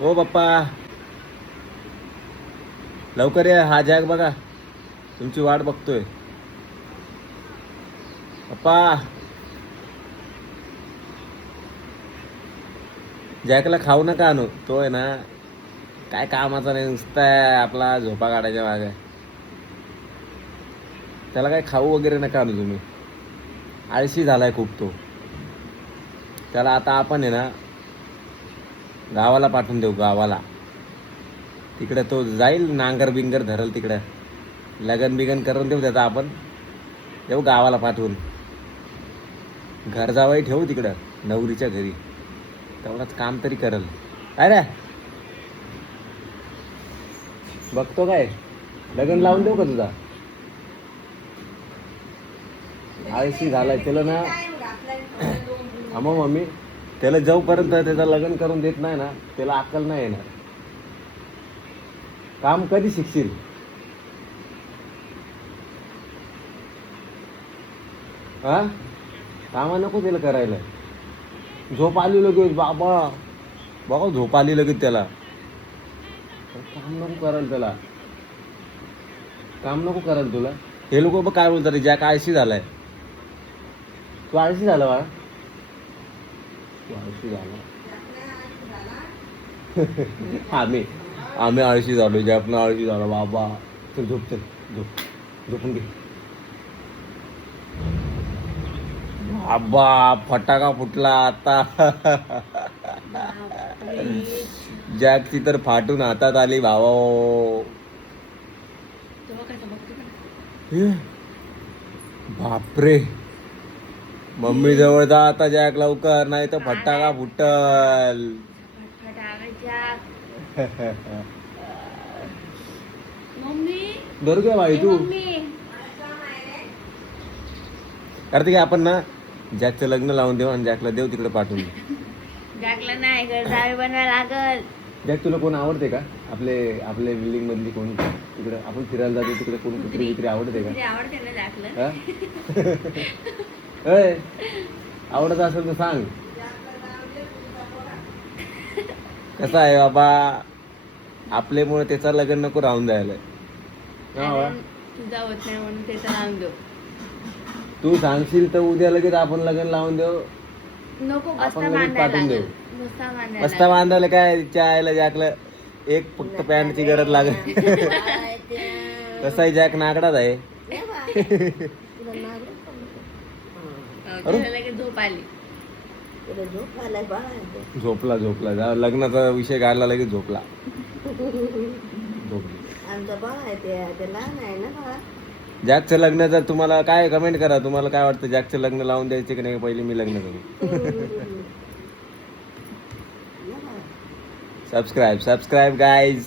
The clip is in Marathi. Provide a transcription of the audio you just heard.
ओ पप्पा लवकर या, हा जॅक बघा तुमची वाट बघतोय. पप्पा जॅकला खाऊ नका आणू, तो आहे ना काय कामाचा नाही, नुसता आपला झोपा काढायच्या मागे. त्याला काय खाऊ वगैरे नका आणू तुम्ही, आळशी झालाय खूप तो. त्याला आता आपण आहे ना गावाला पाठवून देऊ, गावाला. तिकडे तो जाईल, नांगर बिंगर धरल तिकडं, लगन बिगन करून देऊ त्याचा आपण, देऊ गावाला पाठवून. घर जावाई ठेवू तिकडं नवरीच्या घरी, तेवढाच काम तरी करल. अरे बघतो काय, लग्न लावून देऊ का तुझा? आळशी झालाय त्याला ना. मम्मी त्याला जोपर्यंत त्याचं लग्न करून देत नाही ना, त्याला अक्कल नाही येणार. काम कधी शिकशील? हा, कामा नको त्याला करायला. झोप आली लगेच बाबा, बघा झोप आली लगेच त्याला. काम नको करायला त्याला, काम नको करायला तुला. हे लोक बघ काय बोलतात, जॅक आळशी झालाय. तू आळशी झाला बाळा, तू आळशी झाला. आम्ही आम्ही आळशी झालो, जॅक ना आळशी झाला बाबा. चल झोप, चल झोप, झोपून घे. बाबा फटाका फुटला आता. जॅकची तर फाटून हातात आली भावा. बापरे, मम्मी जवळ जा आता जॅक लवकर, नाही तर फटाका फुटल. धरू घ्या भाई तू. कार्तिक आपण ना जॅकचं लग्न लावून देऊ आणि जॅकला देऊ तिकडे पाठवून. जॅकला नाही घर जावे बनवायला लागल. जॅक तुला कोण आवडते का? आपले बिल्डिंग मधली कोण तिकडे आपण फिरायला जातो तिकडे कोण कुत्री विक्री आवडते का? आवडते ना जॅकला. आवडत असेल तर सांग. कसा आहे बाबा, आपल्यामुळे त्याचं लग्न नको राहून जायला. तुझा होत नाही म्हणून त्याचं लावून देऊ. तू सांगशील तर उद्या लगेच आपण लग्न लावून देऊ. नको, आपण बस्ता लगेच पाठवून देऊ. बांधायला बस्ता बांधायला काय चायला जॅकला एक फक्त पॅन्टची गरज लागेल. तसाही जॅक नागडाच आहे. झोप आली. झोपला लग्नाचा विषय काढला लगेच झोपला. जॅकचं लग्न जर तुम्हाला काय कमेंट करा, तुम्हाला काय वाटतं जॅकचं लग्न लावून द्यायचे की नाही, पहिले मी लग्न करू. Subscribe guys.